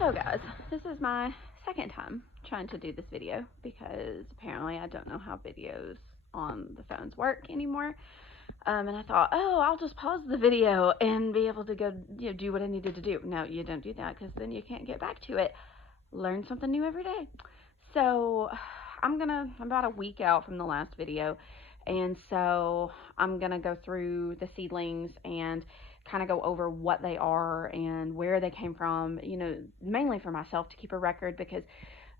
So guys, this is my second time trying to do this video because apparently I don't know how videos on the phones work anymore. And I thought, oh, I'll just pause the video and be able to go, do what I needed to do. No, you don't do that because then you can't get back to it. Learn something new every day. So I'm about a week out from the last video, and so I'm gonna go through the seedlings and kind of go over what they are and where they came from, mainly for myself to keep a record, because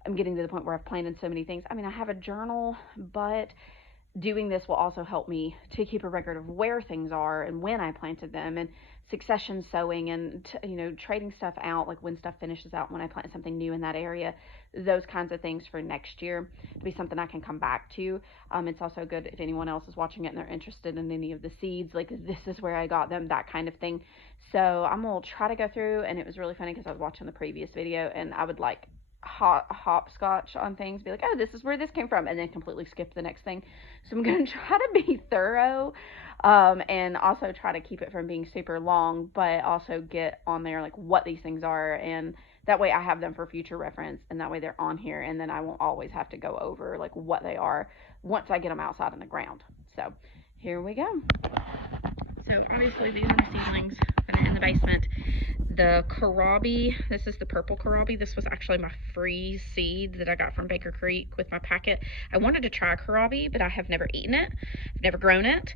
I'm getting to the point where I've planted so many things. I mean, I have a journal, but doing this will also help me to keep a record of where things are and when I planted them, and succession sowing, and trading stuff out, like when stuff finishes out, when I plant something new in that area, those kinds of things for next year to be something I can come back to. It's also good if anyone else is watching it and they're interested in any of the seeds, like this is where I got them, that kind of thing. So I'm gonna try to go through, and it was really funny because I was watching the previous video and I would like hopscotch on things, be like, oh, this is where this came from, and then completely skip the next thing. So I'm going to try to be thorough, and also try to keep it from being super long, but also get on there like what these things are, and that way I have them for future reference, and that way they're on here, and then I won't always have to go over like what they are once I get them outside in the ground. So here we go. So obviously these are the seedlings that are in the basement. The kohlrabi, this is the purple kohlrabi. This was actually my free seed that I got from Baker Creek with my packet. I wanted to try kohlrabi, but I have never eaten it. I've never grown it.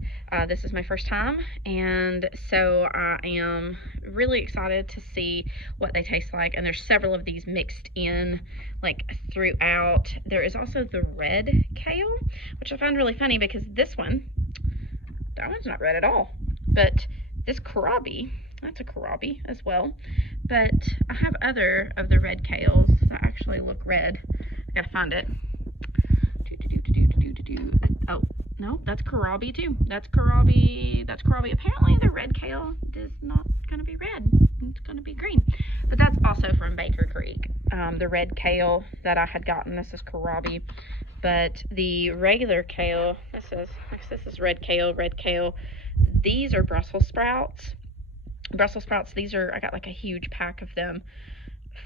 This is my first time, and so I am really excited to see what they taste like. And there's several of these mixed in like throughout. There is also the red kale, which I find really funny because that one's not red at all. But this kohlrabi, that's a kohlrabi as well, but I have other of the red kales that actually look red. I gotta find it. Oh no, that's kohlrabi too. That's kohlrabi. Apparently the red kale is not gonna be red, it's gonna be green, but that's also from Baker Creek. The red kale that I had gotten, this is kohlrabi, but the regular kale, this is red kale. These are Brussels sprouts. These are, I got like a huge pack of them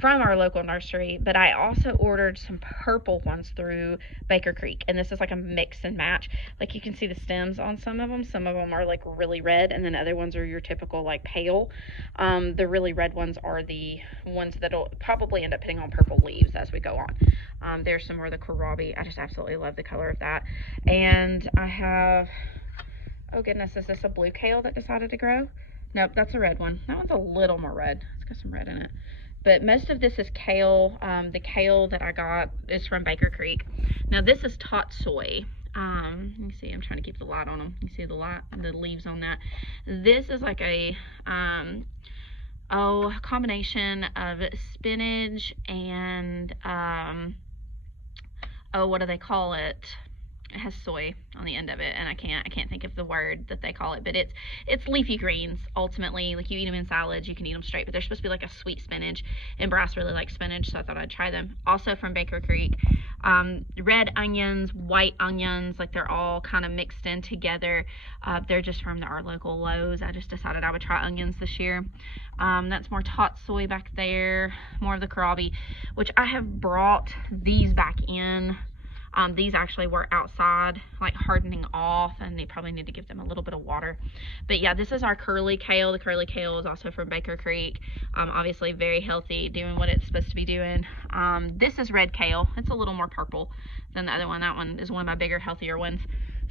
from our local nursery, but I also ordered some purple ones through Baker Creek, and this is like a mix and match. Like you can see the stems on some of them are like really red, and then other ones are your typical like pale. The really red ones are the ones that'll probably end up putting on purple leaves as we go on. There's some more of the kohlrabi. I just absolutely love the color of that. And I have, oh goodness, is this a blue kale that decided to grow? Nope, that's a red one. That one's a little more red. It's got some red in it. But most of this is kale. The kale that I got is from Baker Creek. Now this is tot soy. Let me see, I'm trying to keep the light on them. You see the light, the leaves on that. This is like a combination of spinach and what do they call it? It has soy on the end of it, and I can't think of the word that they call it, but it's leafy greens ultimately. Like you eat them in salads, you can eat them straight, but they're supposed to be like a sweet spinach, and Bryce really likes spinach, so I thought I'd try them. Also from Baker Creek, red onions, white onions, like they're all kind of mixed in together. They're just from our local Lowe's. I just decided I would try onions this year. That's more tot soy back there, more of the kohlrabi, which I have brought these back in. These actually were outside, like hardening off, and they probably need to give them a little bit of water. But yeah, this is our curly kale. The curly kale is also from Baker Creek. Obviously very healthy, doing what it's supposed to be doing. This is red kale. It's a little more purple than the other one. That one is one of my bigger, healthier ones.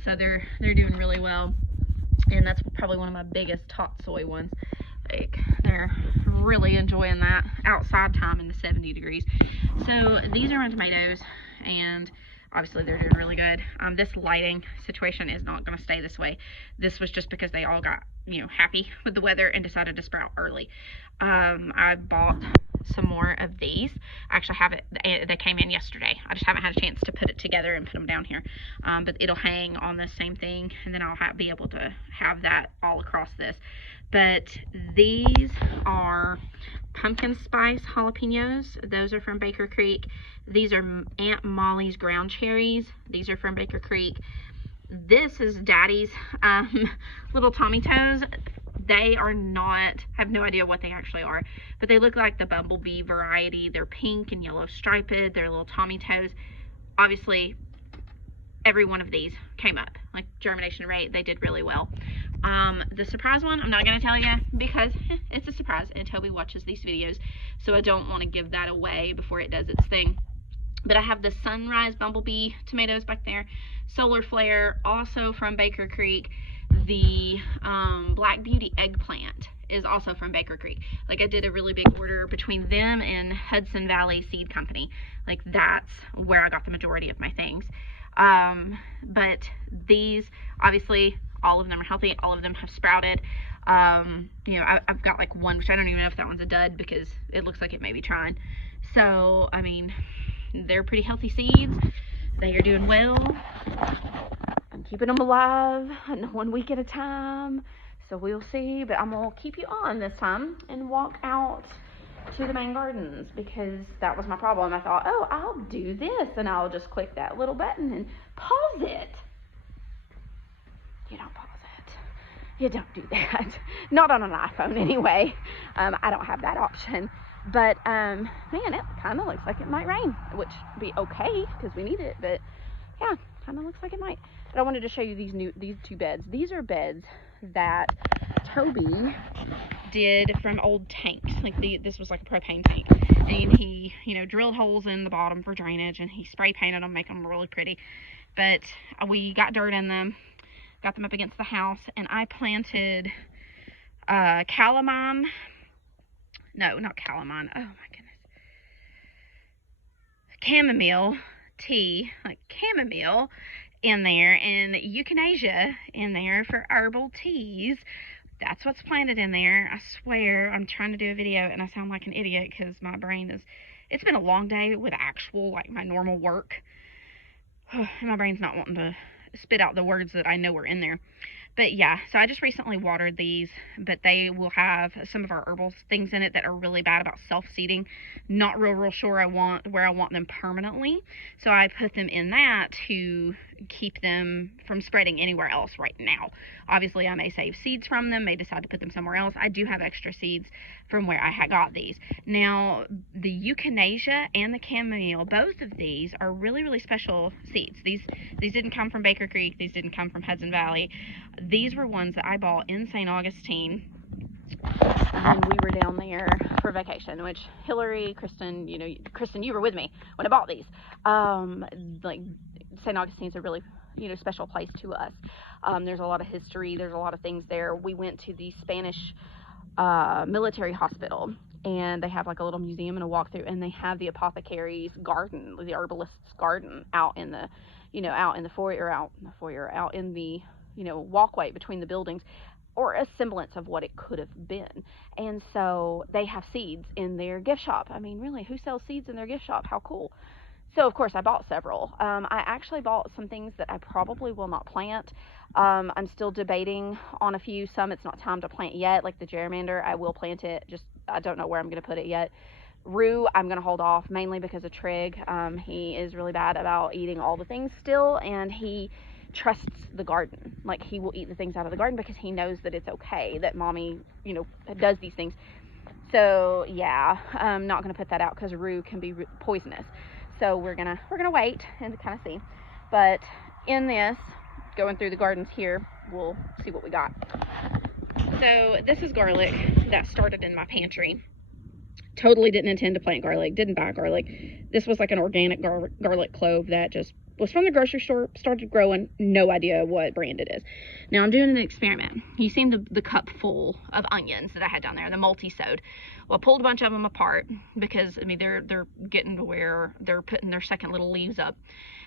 So they're doing really well. And that's probably one of my biggest tot soy ones. Like they're really enjoying that outside time in the 70 degrees. So these are my tomatoes, and obviously they're doing really good. This lighting situation is not going to stay this way. This was just because they all got, happy with the weather and decided to sprout early. I bought some more of these. I actually have it, they came in yesterday. I just haven't had a chance to put it together and put them down here. But it'll hang on the same thing, and then I'll be able to have that all across this. But these are pumpkin spice jalapenos. Those are from Baker Creek. These are Aunt Molly's ground cherries. These are from Baker Creek. This is Daddy's little Tommy Toes. They are not, I have no idea what they actually are, but they look like the bumblebee variety. They're pink and yellow striped. They're little Tommy toes. Obviously, every one of these came up, like germination rate, they did really well. The surprise one, I'm not going to tell you because it's a surprise and Toby watches these videos, so I don't want to give that away before it does its thing. But I have the Sunrise Bumblebee tomatoes back there, Solar Flare, also from Baker Creek. The Black Beauty eggplant is also from Baker Creek. Like, I did a really big order between them and Hudson Valley Seed Company. Like, that's where I got the majority of my things. But these, obviously, all of them are healthy. All of them have sprouted. You know, I've got like one, which I don't even know if that one's a dud because it looks like it may be trying. So, I mean, they're pretty healthy seeds. They are doing well. I'm keeping them alive 1 week at a time. So we'll see, but I'm gonna keep you on this time and walk out to the main gardens because that was my problem. I thought, oh, I'll do this and I'll just click that little button and pause it. You don't pause it. You don't do that. Not on an iPhone anyway. I don't have that option. But man, it kind of looks like it might rain, which would be okay because we need it. But yeah, kind of looks like it might. But I wanted to show you these two beds. These are beds that Toby did from old tanks. Like this was like a propane tank, and he, you know, drilled holes in the bottom for drainage, and he spray painted them, make them really pretty. But we got dirt in them, got them up against the house, and I planted calamine. No, not calamine. Oh my goodness. Chamomile tea, like chamomile in there, and euthanasia in there for herbal teas. That's what's planted in there. I swear I'm trying to do a video and I sound like an idiot because my brain is, it's been a long day with actual, like, my normal work. And my brain's not wanting to spit out the words that I know are in there. But yeah, so I just recently watered these, but they will have some of our herbal things in it that are really bad about self-seeding. Not real sure where I want them permanently. So I put them in that to keep them from spreading anywhere else right now. Obviously, I may save seeds from them, may decide to put them somewhere else. I do have extra seeds from where I got these. Now, the euthanasia and the chamomile, both of these are really special seeds. These didn't come from Baker Creek. These didn't come from Hudson Valley. These were ones that I bought in St. Augustine when we were down there for vacation, which Hillary, Kristen, you know, Kristen, you were with me when I bought these. Like, St. Augustine's a really, you know, special place to us. There's a lot of history. There's a lot of things there. We went to the Spanish military hospital, and they have like a little museum and a walkthrough, and they have the apothecary's garden, the herbalist's garden out in the, you know, out in the foyer, out in the, you know, walkway between the buildings, or a semblance of what it could have been. And so they have seeds in their gift shop. I mean, really, who sells seeds in their gift shop? How cool. So, of course, I bought several. I actually bought some things that I probably will not plant. I'm still debating on a few. Some it's not time to plant yet, like the geranium. I will plant it, just I don't know where I'm going to put it yet. Rue, I'm going to hold off, mainly because of Trig. He is really bad about eating all the things still, and he trusts the garden. Like, he will eat the things out of the garden because he knows that it's okay, that mommy, you know, does these things. So, yeah, I'm not going to put that out because Rue can be poisonous. So we're gonna wait and kind of see. But in this, going through the gardens here, we'll see what we got. So this is garlic that started in my pantry. Totally didn't intend to plant garlic, didn't buy garlic. This was like an organic garlic clove that just was from the grocery store, started growing, no idea what brand it is. Now I'm doing an experiment. You've seen the cup full of onions that I had down there, the multi-sowed. Well, I pulled a bunch of them apart because, I mean, they're getting to where they're putting their second little leaves up.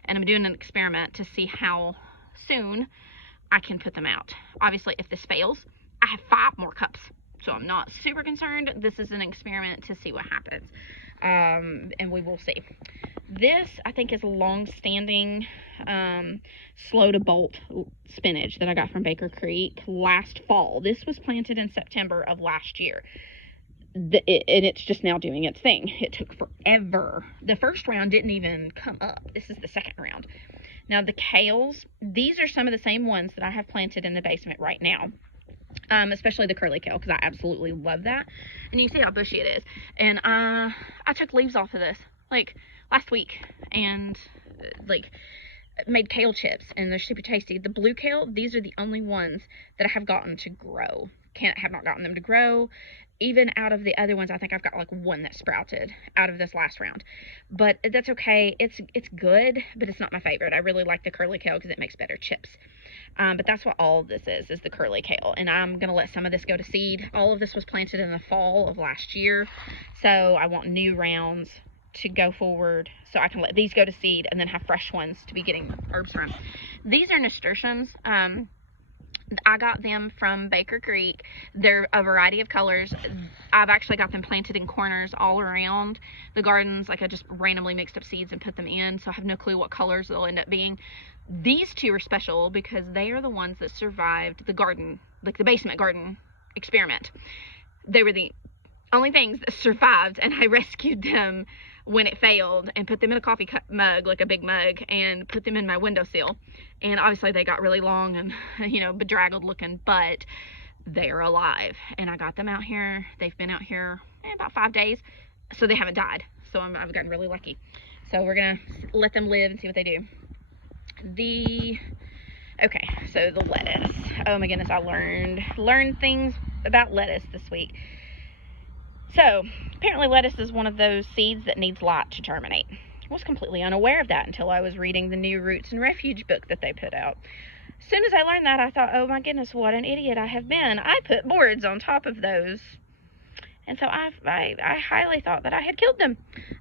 And I'm doing an experiment to see how soon I can put them out. Obviously, if this fails, I have 5 more cups. So I'm not super concerned. This is an experiment to see what happens. And we will see. This, I think, is a long-standing slow to bolt spinach that I got from Baker Creek last fall. This was planted in September of last year. And it's just now doing its thing. It took forever. The first round didn't even come up. This is the second round. Now, the kales, these are some of the same ones that I have planted in the basement right now. especially the curly kale, because I absolutely love that. And you can see how bushy it is. And I took leaves off of this like last week, and like made kale chips, and they're super tasty. The blue kale, these are the only ones that I have gotten to grow. Have not gotten them to grow. Even out of the other ones, I think I've got like one that sprouted out of this last round. But that's okay. It's good, but it's not my favorite. I really like the curly kale because it makes better chips. But that's what all of this is the curly kale. And I'm going to let some of this go to seed. All of this was planted in the fall of last year. So I want new rounds to go forward, so I can let these go to seed and then have fresh ones to be getting herbs from. These are nasturtiums. I got them from Baker Creek. They're a variety of colors. I've actually got them planted in corners all around the gardens. Like I just randomly mixed up seeds and put them in, so I have no clue what colors they'll end up being. These two are special because they are the ones that survived the garden, like the basement garden experiment. They were the only things that survived, and I rescued them when it failed and put them in a coffee mug, like a big mug, and put them in my windowsill. And obviously they got really long and, you know, bedraggled looking, but they're alive. And I got them out here. They've been out here about 5 days, so they haven't died. So I've gotten really lucky. So we're gonna let them live and see what they do. Okay, so the lettuce. Oh my goodness, I learned things about lettuce this week. So, apparently lettuce is one of those seeds that needs light to germinate. I was completely unaware of that until I was reading the new Roots and Refuge book that they put out. As soon as I learned that, I thought, oh my goodness, what an idiot I have been. I put boards on top of those. And so I highly thought that I had killed them.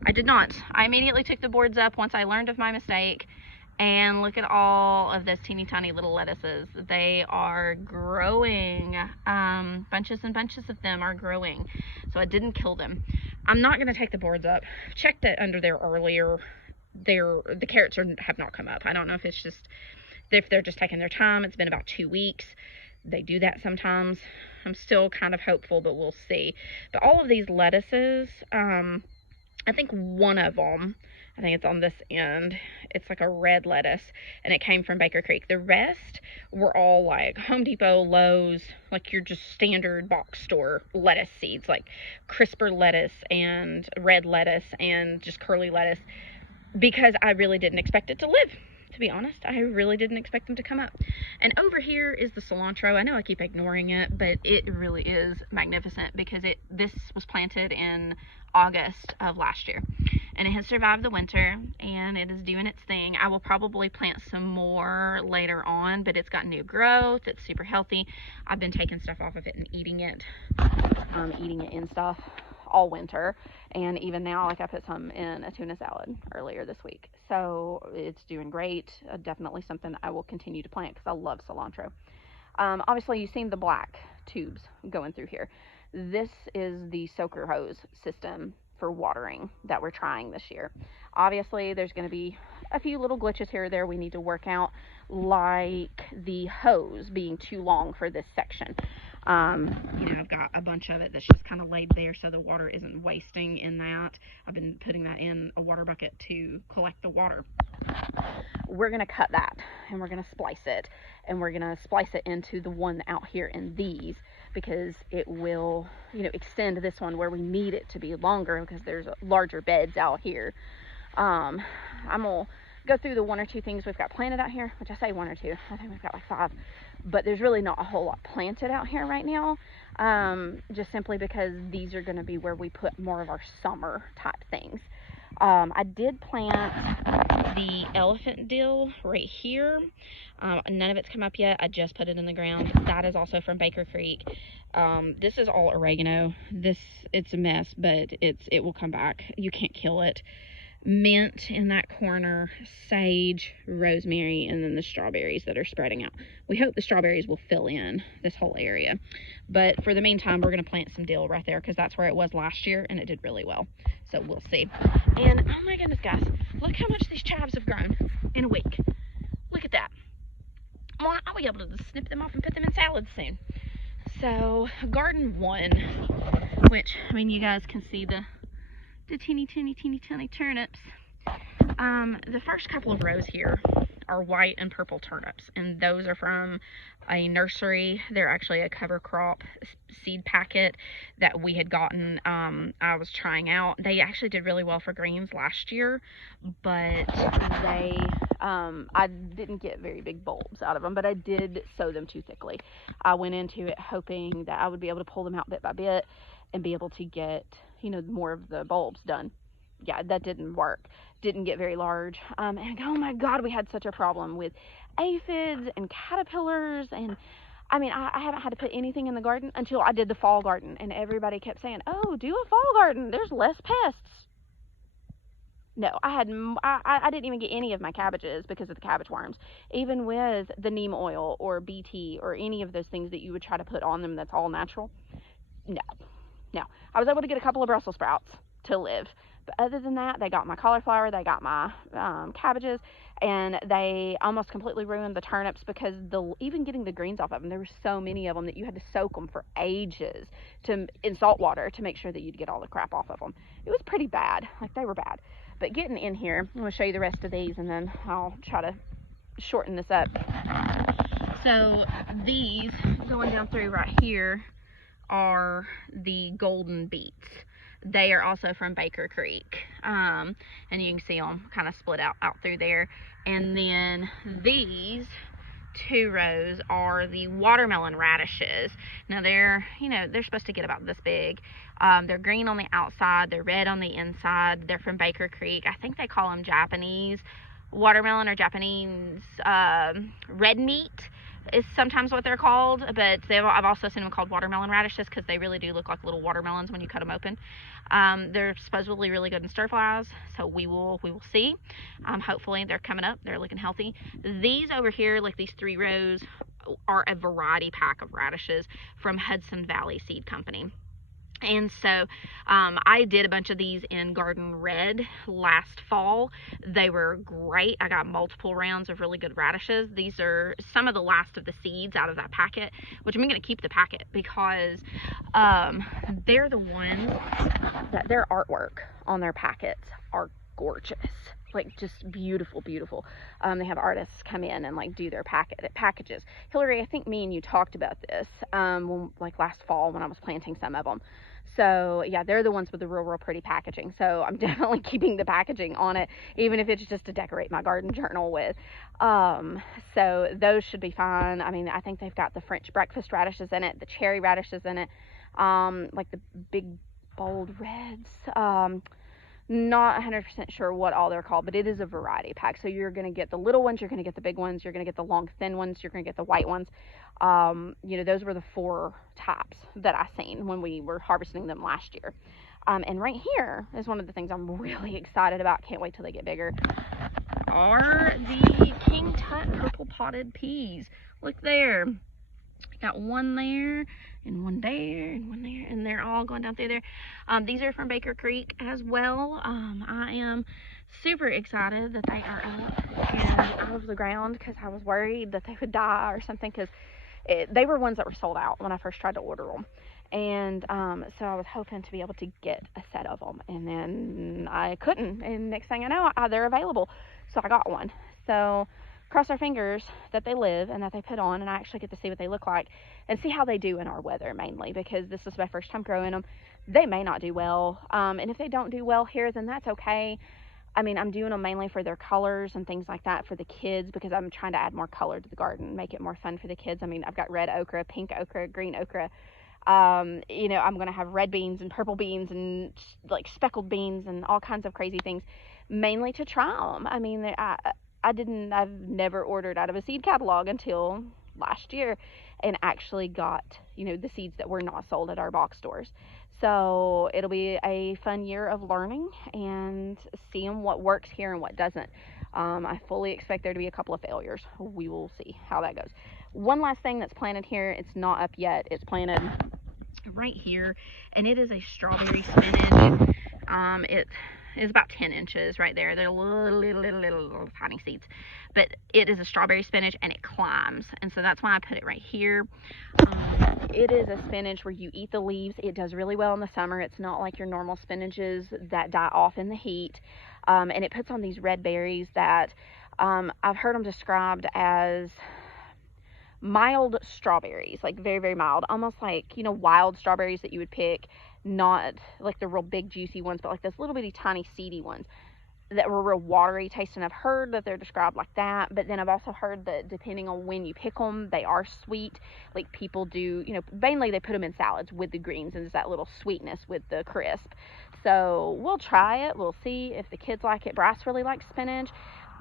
I did not. I immediately took the boards up once I learned of my mistake. And look at all of those teeny tiny little lettuces. They are growing. Bunches and bunches of them are growing. So I didn't kill them. I'm not going to take the boards up. Checked it under there earlier. The carrots have not come up. I don't know if it's just, if they're just taking their time. It's been about 2 weeks. They do that sometimes. I'm still kind of hopeful, but we'll see. But all of these lettuces, I think one of them, I think it's on this end, it's like a red lettuce, and it came from Baker Creek. The rest were all like Home Depot, Lowe's, like your just standard box store lettuce seeds, like crisper lettuce and red lettuce and just curly lettuce, because I really didn't expect it to live. To be honest, I really didn't expect them to come up. And over here is the cilantro. I know I keep ignoring it, but it really is magnificent because this was planted in August of last year, and it has survived the winter, and it is doing its thing. I will probably plant some more later on, but it's got new growth. It's super healthy. I've been taking stuff off of it and eating it in stuff all winter, and even now, like I put some in a tuna salad earlier this week. So it's doing great. Definitely something I will continue to plant because I love cilantro. Obviously, you've seen the black tubes going through here. This is the soaker hose system for watering that we're trying this year. Obviously, there's going to be a few little glitches here or there we need to work out, like the hose being too long for this section. You know, I've got a bunch of it that's just kind of laid there so the water isn't wasting in that. I've been putting that in a water bucket to collect the water. We're going to cut that, and we're going to splice it, and we're going to splice it into the one out here in these, because it will, you know, extend this one where we need it to be longer because there's larger beds out here. I'm going to go through the 1 or 2 things we've got planted out here, which I say 1 or 2. I think we've got like 5, but there's really not a whole lot planted out here right now, just simply because these are going to be where we put more of our summer type things. I did plant the elephant dill right here. None of it's come up yet. I just put it in the ground. That is also from Baker Creek. This is all oregano. It's a mess, but it will come back. You can't kill it. Mint in that corner, sage, rosemary, and then the strawberries that are spreading out. We hope the strawberries will fill in this whole area. But for the meantime, we're going to plant some dill right there because that's where it was last year and it did really well. So we'll see. And oh my goodness, guys, look how much these chives have grown in a week. Look at that. I'll be able to snip them off and put them in salads soon. So garden 1, which, I mean, you guys can see the teeny tiny turnips. The first couple of rows here are white and purple turnips, and those are from a nursery. They're actually a cover crop seed packet that we had gotten. I was trying out. They actually did really well for greens last year, but I didn't get very big bulbs out of them, but I did sow them too thickly. I went into it hoping that I would be able to pull them out bit by bit and be able to get, you know, more of the bulbs done. Yeah, that didn't work. Didn't get very large. And oh my God, we had such a problem with aphids and caterpillars. And I mean, I haven't had to put anything in the garden until I did the fall garden. And everybody kept saying, oh, do a fall garden. There's less pests. No, I didn't even get any of my cabbages because of the cabbage worms. Even with the neem oil or BT or any of those things that you would try to put on them that's all natural. No. I was able to get a couple of Brussels sprouts to live. But other than that, they got my cauliflower, they got my cabbages, and they almost completely ruined the turnips because even getting the greens off of them, there were so many of them that you had to soak them for ages in salt water to make sure that you'd get all the crap off of them. It was pretty bad. Like, they were bad. But getting in here, I'm going to show you the rest of these, and then I'll try to shorten this up. So these going down through right here are the golden beets. They are also from Baker Creek, and you can see them kind of split out through there. And then these 2 rows are the watermelon radishes. Now they're supposed to get about this big. They're green on the outside, they're red on the inside. They're from Baker Creek. I think they call them Japanese watermelon or Japanese red meat is sometimes what they're called, but I've also seen them called watermelon radishes because they really do look like little watermelons when you cut them open. They're supposedly really good in stir fries, so we will see. Hopefully they're coming up, they're looking healthy. These over here, like these 3 rows, are a variety pack of radishes from Hudson Valley Seed Company. And so I did a bunch of these in Garden Red last fall. They were great. I got multiple rounds of really good radishes. These are some of the last of the seeds out of that packet, which I'm going to keep the packet because they're the ones that their artwork on their packets are gorgeous. Like, just beautiful. They have artists come in and like do their packages. Hillary, I think me and you talked about this like last fall when I was planting some of them. So yeah, they're the ones with the real pretty packaging. So I'm definitely keeping the packaging on it, even if it's just to decorate my garden journal with. So those should be fine. I mean, I think they've got the French breakfast radishes in it, the cherry radishes in it, like the big bold reds. Not 100% sure what all they're called, but it is a variety pack. So you're going to get the little ones, you're going to get the big ones, you're going to get the long thin ones, you're going to get the white ones. Those were the 4 types that I seen when we were harvesting them last year. And right here is one of the things I'm really excited about. Can't wait till they get bigger. Are the King Tut purple potted peas. Look there. Got one there, and one there, and one there, and they're all going down through there. These are from Baker Creek as well. I am super excited that they are up and out of the ground because I was worried that they would die or something, because they were ones that were sold out when I first tried to order them. And so I was hoping to be able to get a set of them, and then I couldn't. And next thing I know, they're available. So I got one. So cross our fingers that they live and that they put on, and I actually get to see what they look like and see how they do in our weather, mainly because this is my first time growing them. They may not do well, and if they don't do well here, then that's okay. I mean, I'm doing them mainly for their colors and things like that for the kids, because I'm trying to add more color to the garden, make it more fun for the kids. I mean, I've got red okra, pink okra, green okra. I'm going to have red beans and purple beans and like speckled beans and all kinds of crazy things, mainly to try them. I mean, I've never ordered out of a seed catalog until last year, and actually got, the seeds that were not sold at our box stores. So it'll be a fun year of learning and seeing what works here and what doesn't. I fully expect there to be a couple of failures. We will see how that goes. One last thing that's planted here, it's not up yet. It's planted right here, and it is a strawberry spinach. It is about 10 inches right there. They're little tiny seeds, but it is a strawberry spinach, and it climbs, and so that's why I put it right here. It is a spinach where you eat the leaves. It does really well in the summer. It's not like your normal spinaches that die off in the heat, and it puts on these red berries that I've heard them described as mild strawberries, like very, very mild, almost like, you know, wild strawberries that you would pick, not like the real big juicy ones, but like those little bitty tiny seedy ones that were real watery tasting. I've heard that they're described like that, but then I've also heard that depending on when you pick them, they are sweet. Like people do, you know, mainly they put them in salads with the greens, and it's that little sweetness with the crisp. So we'll try it. We'll see if the kids like it. Bryce really likes spinach,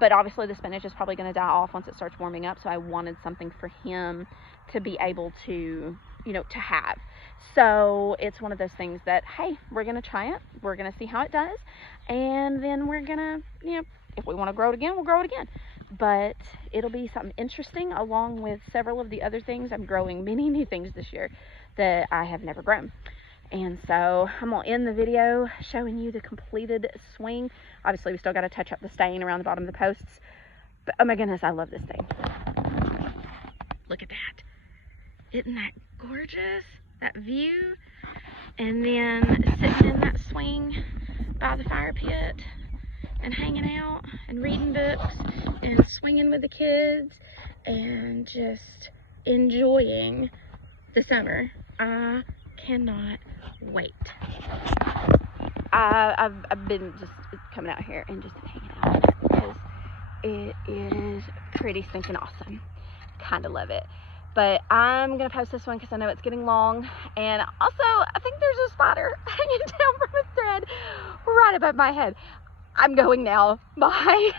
but obviously the spinach is probably going to die off once it starts warming up, so I wanted something for him to be able to, you know, to have. So it's one of those things that, hey, we're going to try it. We're going to see how it does. And then we're going to, you know, if we want to grow it again, we'll grow it again. But it'll be something interesting along with several of the other things. I'm growing many new things this year that I have never grown. And so I'm going to end the video showing you the completed swing. Obviously, we still got to touch up the stain around the bottom of the posts. But oh my goodness, I love this thing. Look at that. Isn't that gorgeous? That view. And then sitting in that swing by the fire pit and hanging out and reading books and swinging with the kids and just enjoying the summer. I cannot wait. I've been just coming out here and just hanging out because it is pretty stinking awesome. Kind of love it. But I'm going to post this one because I know it's getting long. And also, I think there's a spider hanging down from a thread right above my head. I'm going now. Bye.